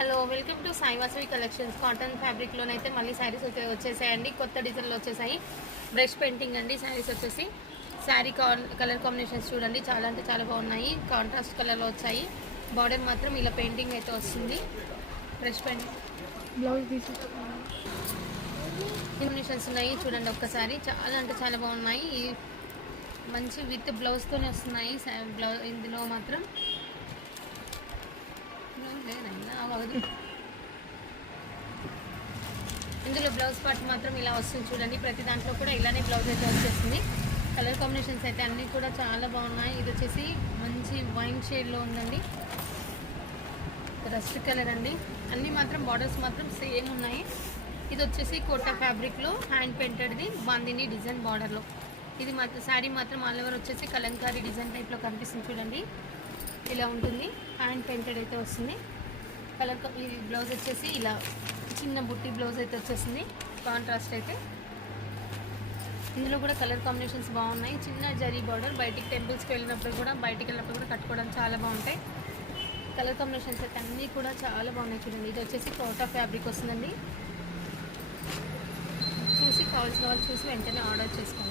Hello welcome to Sai Vasavi collections. Cotton ఫ్యాబ్రిక్లోనైతే మళ్ళీ శారీస్ వచ్చేసాయండి. కొత్త డిజైన్లు వచ్చేసాయి. బ్రష్ పెయింటింగ్ అండి శారీస్ వచ్చేసి. శారీ కలర్ కాంబినేషన్స్ చూడండి, చాలా అంటే చాలా బాగున్నాయి. కాంట్రాస్ట్ కలర్లో వచ్చాయి. బార్డర్ మాత్రం ఇలా పెయింటింగ్ అయితే వస్తుంది. బ్రష్ పెయింటింగ్ బ్లౌజ్ కాంబినేషన్స్ ఉన్నాయి చూడండి ఒక్కసారి. చాలా అంటే చాలా బాగున్నాయి. మంచి విత్ బ్లౌజ్తోనే వస్తున్నాయి. బ్లౌజ్ ఇందులో మాత్రం ఇందులో బ్లౌజ్ పార్ట్ మాత్రం ఇలా వస్తుంది చూడండి. ప్రతి దాంట్లో కూడా ఇలానే బ్లౌజ్ అయితే వచ్చేస్తుంది. కలర్ కాంబినేషన్స్ అయితే అన్నీ కూడా చాలా బాగున్నాయి. ఇది వచ్చేసి మంచి వైన్ షేడ్లో ఉందండి, రస్ట్ కలర్ అండి. అన్నీ మాత్రం బార్డర్స్ మాత్రం సేమ్ ఉన్నాయి. ఇది వచ్చేసి కోటా ఫ్యాబ్రిక్లో హ్యాండ్ పెయింటెడ్ది బాందిని డిజైన్ బార్డర్లో. ఇది మాత్రం శారీ మాత్రం ఆల్ ఓవర్ వచ్చేసి కలంకారీ డిజైన్ టైప్లో కనిపిస్తుంది చూడండి. ఇలా ఉంటుంది, హ్యాండ్ పెయింటెడ్ అయితే వస్తుంది. ఈ బ్లౌజ్ వచ్చేసి ఇలా చిన్న బుట్టి బ్లౌజ్ అయితే వచ్చేసింది. కాంట్రాస్ట్ అయితే ఇందులో కూడా కలర్ కాంబినేషన్స్ బాగున్నాయి. చిన్న జరీ బార్డర్, బయటికి టెంపుల్స్కి వెళ్ళినప్పుడు కూడా కట్టుకోవడం చాలా బాగుంటాయి. కలర్ కాంబినేషన్స్ అయితే అన్నీ కూడా చాలా బాగున్నాయి చూడండి. ఇది వచ్చేసి కోటా ఫ్యాబ్రిక్ వస్తుందండి. చూసి కావాల్సిన వాళ్ళు చూసి వెంటనే ఆర్డర్ చేసుకోండి.